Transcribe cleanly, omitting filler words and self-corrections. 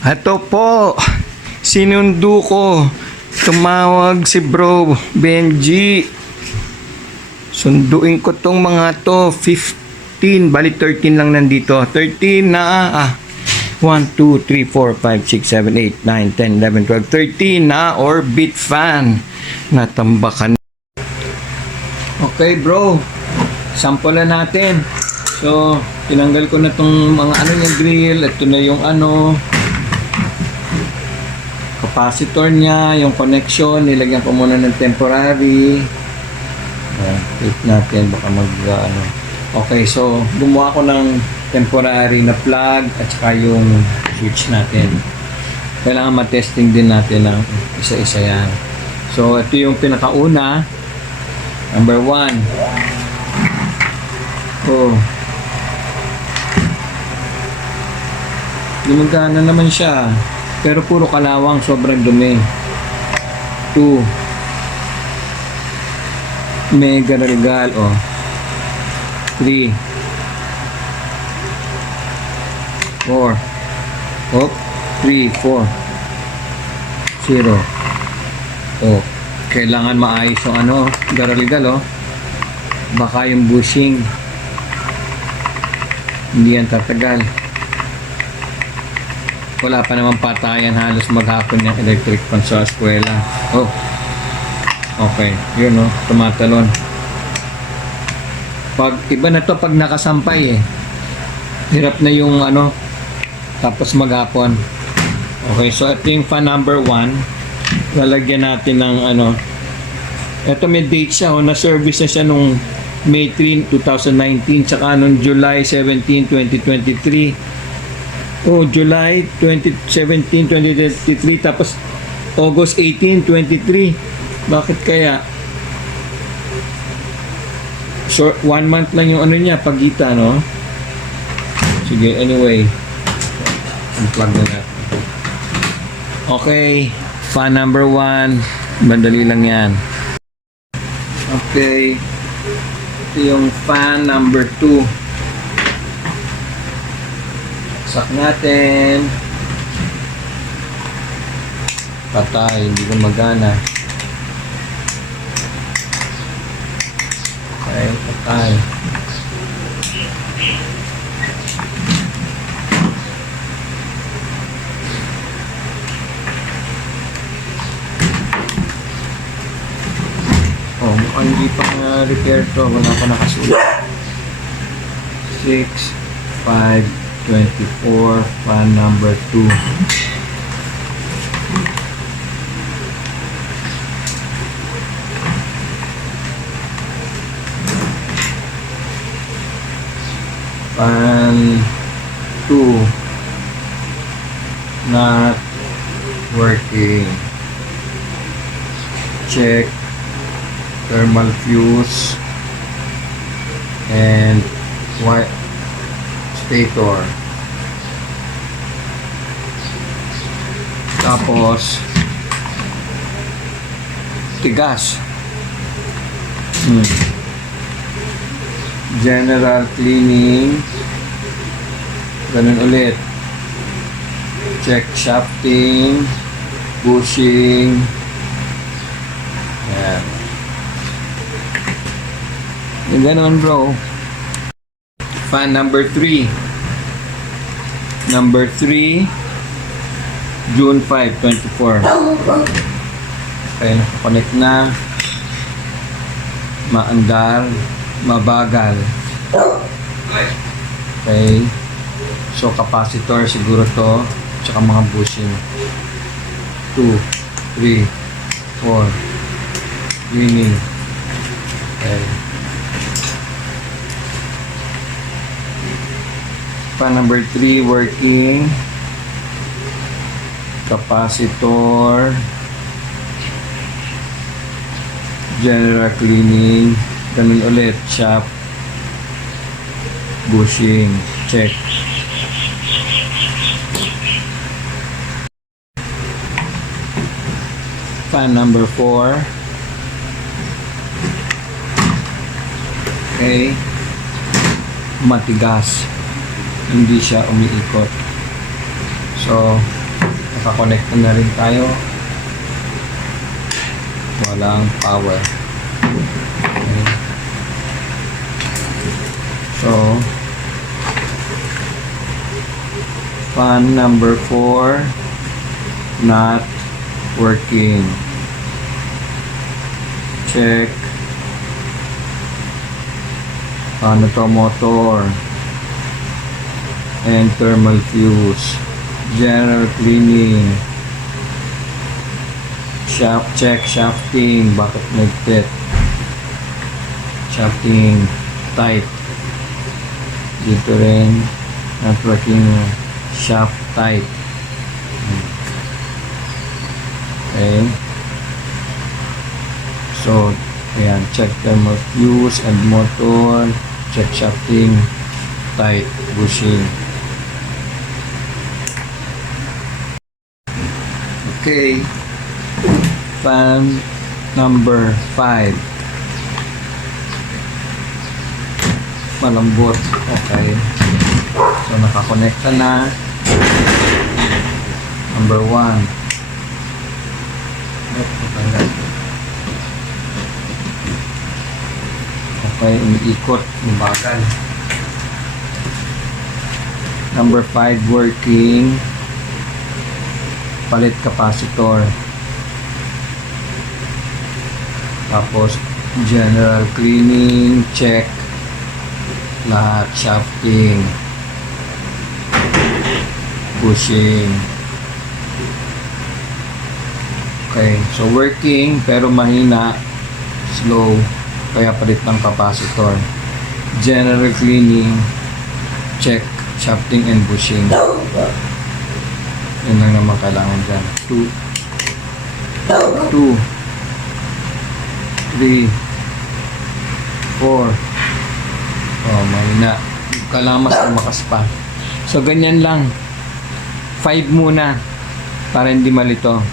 Ato po, sinundo ko. Tumawag si Bro Benji. Sunduin ko tong mga to. 15, bali 13 lang nandito. 13 na 1, 2, 3, 4, 5, 6, 7, 8, 9, 10, 11, 12, 13 na Orbit fan. Natambakan. Okay bro, sample na natin. So, tinanggal ko na tong mga ano yung grill. Ito na yung ano, capacitor niya, yung connection. Nilagyan ko muna ng temporary. Wait natin, baka ano. Okay, so gumawa ko ng temporary na plug at saka yung switch natin. Kailangan matesting din natin ng isa-isa yan. So, ito yung pinakauna. Number 1. Oh. Gumagana naman siya. Pero puro kalawang, sobrang dumi. 2. Mega regal, oh. 3. 4. Oh, 3, 4. 0. Oh, kailangan maayos yung ano, garaligal, oh. Baka yung bushing hindi yan tatagal. Wala pa naman patayan, halos maghapon yung electric fan sa eskwela. Oh, okay, yun, oh, tumatalon. Pag iba na to pag nakasampay hirap na yung ano, tapos maghapon. Okay, so ito yung fan number 1. Lalagyan natin ng ano, ito may date siya, na-service na siya nung May 3, 2019, tsaka nung July 17, 2023. July 2017, 2023, tapos August 18, 23. Bakit kaya? So, 1 month lang yung ano niya, pagitan, no? Sige, anyway. Unplug na natin. Okay, fan number 1. Bandali lang yan. Okay. Ito yung fan number 2. Sak natin. Patay, hindi gumagana. Okay, patay. Oh, mukhang hindi pa repair to. Wala pa nakasulat. 6, 5, 24, fan number 2. Fan 2 not working. Check thermal fuse and white stator. Tapos tigas. General cleaning. Ganun ulit. Check shafting, bushing. Yan. Yung ganun bro. Fan number 3. Number 3, June 5, 24. Okay, nakakonect na. Maandar, mabagal. Okay. So, capacitor siguro to. Tsaka mga bushing. 2, 3, 4. Cleaning. Okay. Fan number 3 working. Capacitor. General cleaning. Ganun ulit. Shaft. Bushing. Check. Fan number 4. Okay. Matigas. Hindi siya umiikot. So, Nakakonect na rin tayo. Walang power. Okay. So, fan number 4 not working. Check. Paano to motor? And thermal fuse. General cleaning. Check shafting. Bakit nagtit? Shafting tight. Dito rin. Not working. Shaft tight. Okay. So, ayan. Check thermal fuse and motor. Check shafting tight. Bushing. Okay. Fan number 5. Malambot. Okay. So, nakakonekta na. Number 1. Okay, umiikot. Mabagal. Number 5 working. Palit capacitor. Tapos general cleaning, check lahat, shafting, bushing. Okay, so working pero mahina, slow, kaya palit ng capacitor. General cleaning, check shafting and bushing. Yun lang naman kailangan dyan. 2 3 4. Oh, mahina. Kailangan mas lumakas pa. So, ganyan lang. 5 muna para hindi malito.